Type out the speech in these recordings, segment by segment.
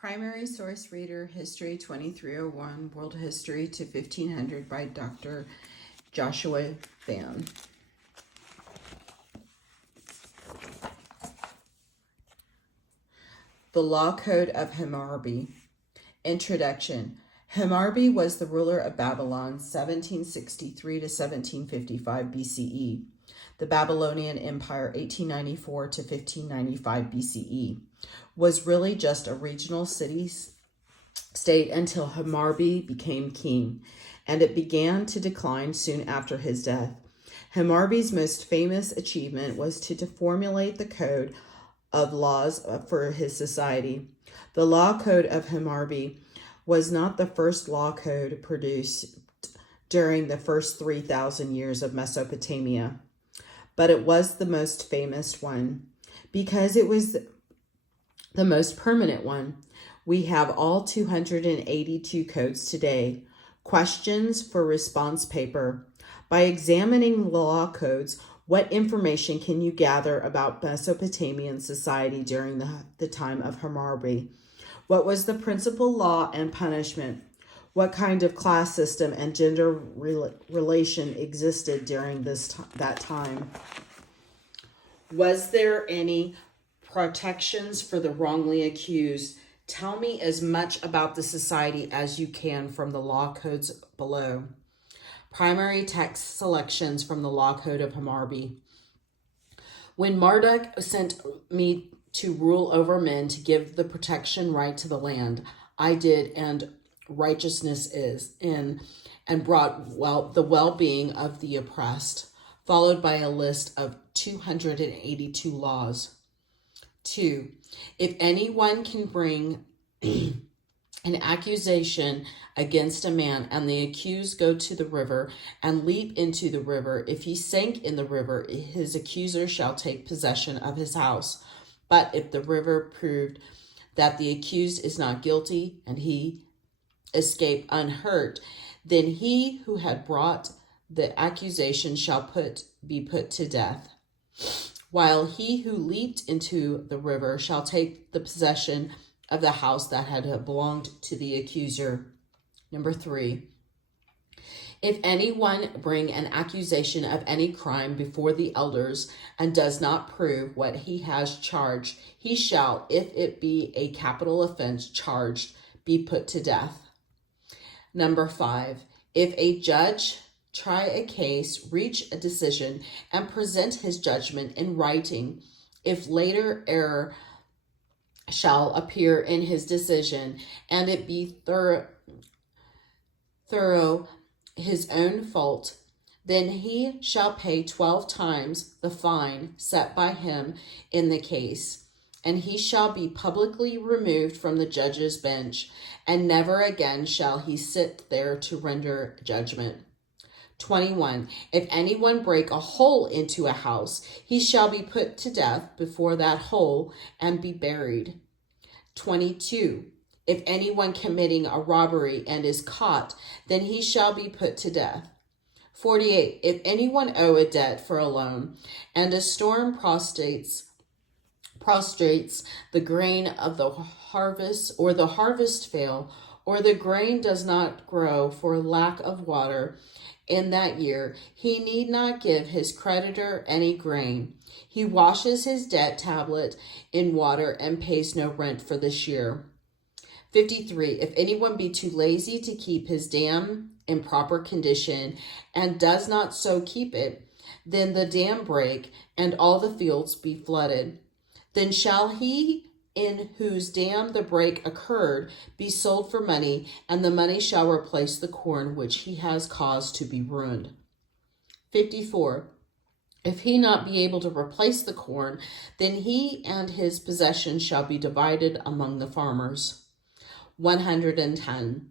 Primary source reader, History 2301, World History to 1500 by Dr. Joshua Fan. The Law Code of Hammurabi. Introduction. Hammurabi was the ruler of Babylon 1763 to 1755 BCE. The Babylonian Empire 1894 to 1595 BCE was really just a regional city-state until Hammurabi became king, and it began to decline soon after his death. Hammurabi's most famous achievement was to formulate the code of laws for his society. The Law Code of Hammurabi was not the first law code produced during the first 3,000 years of Mesopotamia, but it was the most famous one because it was the most permanent one. We have all 282 codes today. Questions for response paper. By examining law codes, what information can you gather about Mesopotamian society during the time of Hammurabi? What was the principal law and punishment? What kind of class system and gender relation existed during that time? Was there any protections for the wrongly accused? Tell me as much about the society as you can from the law codes below. Primary text selections from the Law Code of Hammurabi. When Marduk sent me to rule over men to give the protection right to the land, I did, and righteousness is in, and brought the well-being of the oppressed, followed by a list of 282 laws. 2. If anyone can bring an accusation against a man, and the accused go to the river and leap into the river, if he sank in the river, his accuser shall take possession of his house. But if the river proved that the accused is not guilty, and he escape unhurt, then he who had brought the accusation shall be put to death, while he who leaped into the river shall take the possession of the house that had belonged to the accuser. Number 3, if anyone bring an accusation of any crime before the elders and does not prove what he has charged, he shall, if it be a capital offense charged, be put to death. Number 5, if a judge try a case, reach a decision, and present his judgment in writing, if later error shall appear in his decision, and it be thorough his own fault, then he shall pay 12 times the fine set by him in the case, and he shall be publicly removed from the judge's bench, and never again shall he sit there to render judgment. 21. If anyone break a hole into a house, he shall be put to death before that hole and be buried. 22. If anyone committing a robbery and is caught, then he shall be put to death. 48. If anyone owe a debt for a loan, and a storm prostrates the grain of the harvest, or the harvest fail, or the grain does not grow for lack of water in that year, he need not give his creditor any grain. He washes his debt tablet in water and pays no rent for this year. 53. If anyone be too lazy to keep his dam in proper condition and does not so keep it, then the dam break and all the fields be flooded. Then shall he in whose dam the break occurred be sold for money, and the money shall replace the corn which he has caused to be ruined. 54. If he not be able to replace the corn, then he and his possession shall be divided among the farmers. 110.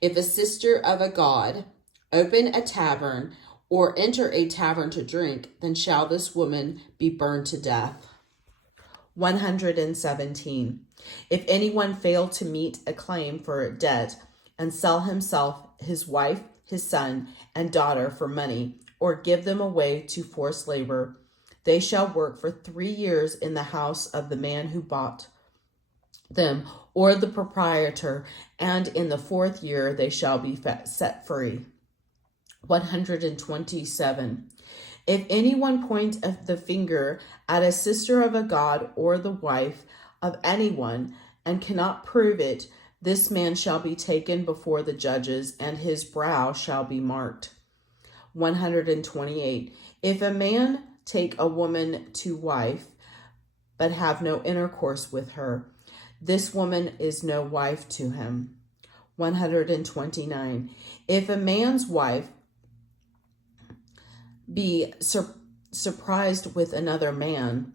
If a sister of a god open a tavern or enter a tavern to drink, then shall this woman be burned to death. 117. If anyone fail to meet a claim for a debt and sell himself, his wife, his son, and daughter for money, or give them away to forced labor, they shall work for 3 years in the house of the man who bought them, or the proprietor, and in the 4th year they shall be set free. 127. If anyone point the finger at a sister of a god or the wife of anyone and cannot prove it, this man shall be taken before the judges, and his brow shall be marked. 128. If a man take a woman to wife, but have no intercourse with her, this woman is no wife to him. 129. If a man's wife be surprised with another man,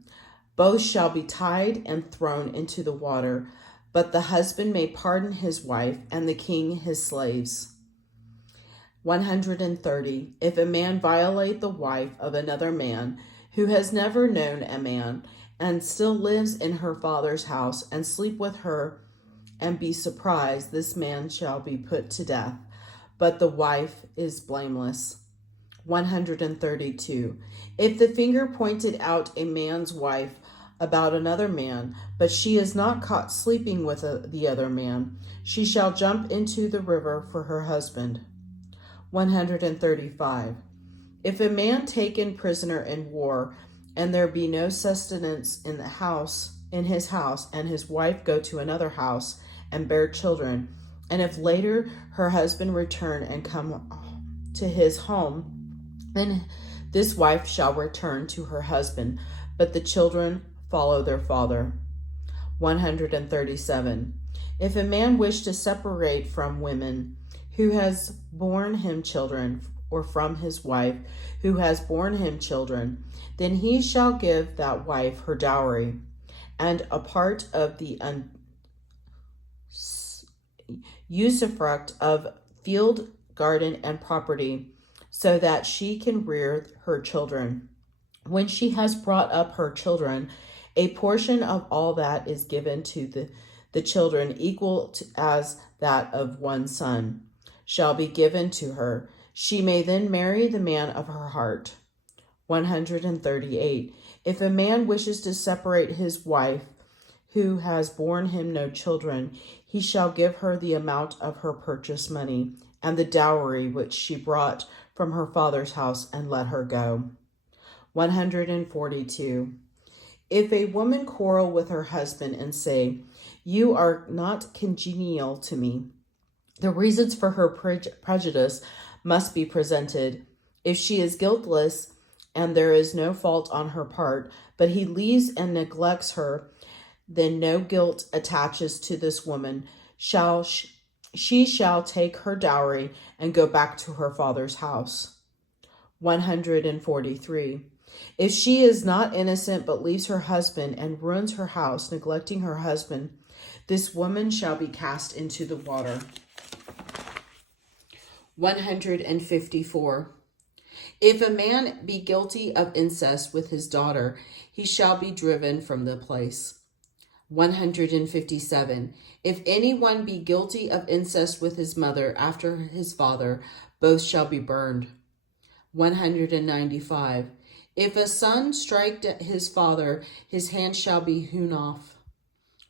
both shall be tied and thrown into the water, but the husband may pardon his wife, and the king his slaves. 130. If a man violate the wife of another man, who has never known a man, and still lives in her father's house, and sleep with her, and be surprised, this man shall be put to death, but the wife is blameless. 132. If the finger pointed out a man's wife about another man, but she is not caught sleeping with the other man, she shall jump into the river for her husband. 135. If a man taken prisoner in war, and there be no sustenance in his house, and his wife go to another house and bear children, and if later her husband return and come to his home, then this wife shall return to her husband, but the children follow their father. 137. If a man wish to separate from women who has borne him children, or from his wife who has borne him children, then he shall give that wife her dowry, and a part of the usufruct of field, garden, and property, so that she can rear her children. When she has brought up her children, a portion of all that is given to the children, equal as that of one son, shall be given to her. She may then marry the man of her heart. 138. If a man wishes to separate his wife, who has borne him no children, he shall give her the amount of her purchase money, and the dowry which she brought from her father's house, and let her go. 142. If a woman quarrel with her husband and say, "You are not congenial to me," the reasons for her prejudice must be presented. If she is guiltless and there is no fault on her part, but he leaves and neglects her, then no guilt attaches to this woman. She shall take her dowry and go back to her father's house. 143. If she is not innocent but leaves her husband and ruins her house, neglecting her husband, this woman shall be cast into the water. 154. If a man be guilty of incest with his daughter, he shall be driven from the place. 157. If anyone be guilty of incest with his mother after his father, both shall be burned. 195. If a son strike his father, his hand shall be hewn off.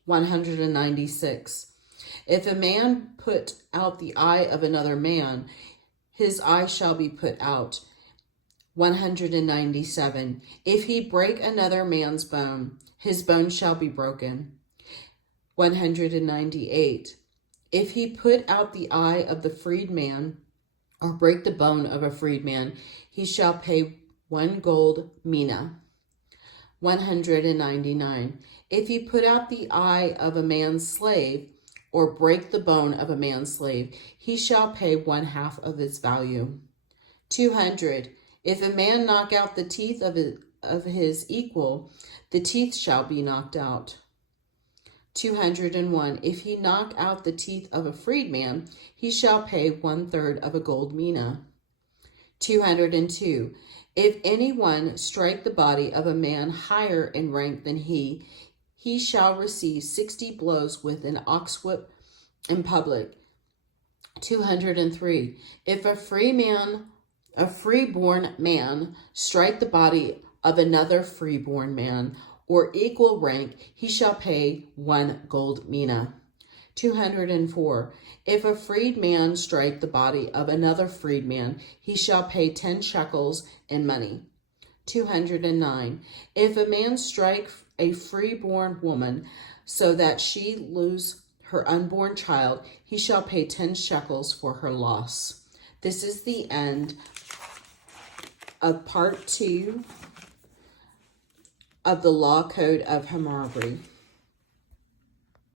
196. If a man put out the eye of another man, his eye shall be put out. 197. If he break another man's bone, his bone shall be broken. 198. If he put out the eye of the freedman, or break the bone of a freedman, he shall pay 1 gold mina. 199. If he put out the eye of a man's slave, or break the bone of a man's slave, he shall pay 1/2 of its value. 200. If a man knock out the teeth of his equal, the teeth shall be knocked out. 201. If he knock out the teeth of a freedman, he shall pay 1/3 of a gold mina. 202. If anyone strike the body of a man higher in rank than he shall receive 60 blows with an ox whip in public. 203. If a freeborn man strike the body of another freeborn man, or equal rank, he shall pay 1 gold mina. 204. If a freedman strike the body of another freedman, he shall pay 10 shekels in money. 209. If a man strike a freeborn woman so that she lose her unborn child, he shall pay 10 shekels for her loss. This is the end of part 2 of the Law Code of Hammurabi.